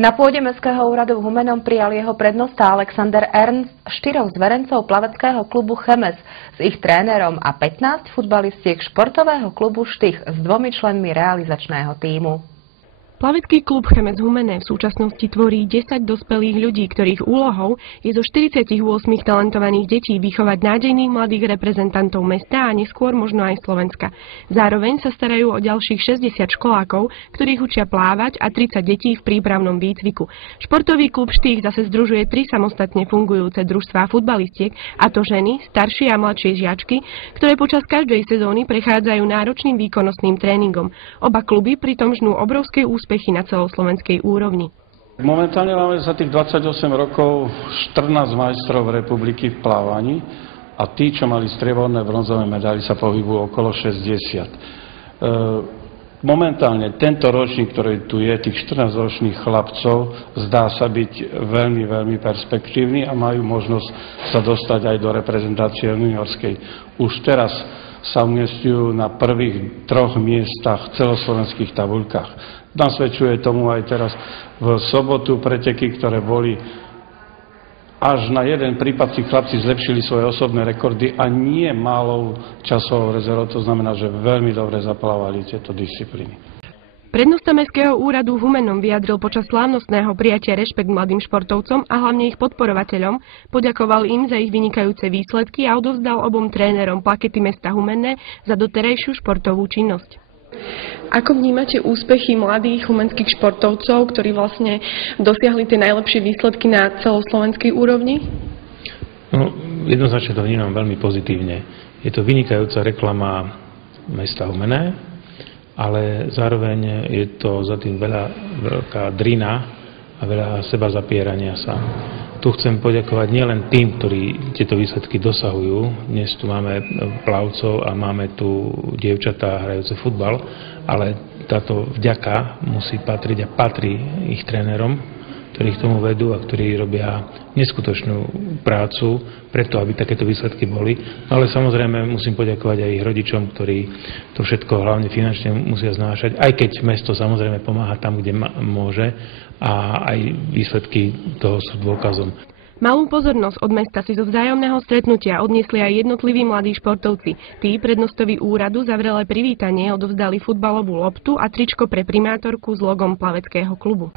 Na pôde Mestského úradu v Humennom prijal jeho prednosta Alexander Ernst 4 zverencov plaveckého klubu Chemes s ich trénerom a 15 futbalistiek športového klubu Štych s 2 členmi realizačného tímu. Plavecký klub Chemes Humenné v súčasnosti tvorí 10 dospelých ľudí, ktorých úlohou je zo 48 talentovaných detí vychovať nádejných mladých reprezentantov mesta a neskôr možno aj Slovenska. Zároveň sa starajú o ďalších 60 školákov, ktorých učia plávať, a 30 detí v prípravnom výcviku. Športový klub Štych zase združuje 3 samostatne fungujúce družstvá futbalistiek, a to ženy, staršie a mladšie žiačky, ktoré počas každej sezóny prechádzajú náročným výkonnostným tréningom. Oba kluby pritom žnú obrovské úspechy na celoslovenskej úrovni. Momentálne máme za tých 28 rokov 14 majstrov republiky v plávaní a tí, čo mali strieborné, bronzové medaily, sa pohybujú okolo 60. Momentálne tento ročník, ktorý tu je, tých 14-ročných chlapcov, zdá sa byť veľmi, veľmi perspektívny a majú možnosť sa dostať aj do reprezentácie juniorskej. Už teraz sa umiestňujú na prvých 3 miestach v celoslovenských tabuľkách. Nasvedčuje tomu aj teraz v sobotu preteky, ktoré boli až na jeden prípad, tí chlapci zlepšili svoje osobné rekordy a nie malou časovou rezervou, to znamená, že veľmi dobre zaplávali tieto disciplíny. Prednosta Mestského úradu v Humennom vyjadril počas slávnostného prijatia rešpekt mladým športovcom a hlavne ich podporovateľom, poďakoval im za ich vynikajúce výsledky a odovzdal obom trénerom plakety mesta Humenné za doterajšiu športovú činnosť. Ako vnímate úspechy mladých humenských športovcov, ktorí vlastne dosiahli tie najlepšie výsledky na celoslovenskej úrovni? No, jednoznačne to vnímam veľmi pozitívne. Je to vynikajúca reklama mesta Humenné, ale zároveň je to za tým veľká drina a veľa seba zapierania sa. Tu chcem poďakovať nielen tým, ktorí tieto výsledky dosahujú. Dnes tu máme plavcov a máme tu dievčatá hrajúce futbal, ale táto vďaka musí patriť a patrí ich trénerom, ktorí k tomu vedú a ktorí robia neskutočnú prácu preto, aby takéto výsledky boli. No ale samozrejme musím poďakovať aj ich rodičom, ktorí to všetko hlavne finančne musia znášať, aj keď mesto samozrejme pomáha tam, kde môže, a aj výsledky toho sú dôkazom. Malú pozornosť od mesta si zo vzájomného stretnutia odniesli aj jednotliví mladí športovci. Tí prednostovi úradu za vrelé privítanie odovzdali futbalovú loptu a tričko pre primátorku s logom plaveckého klubu.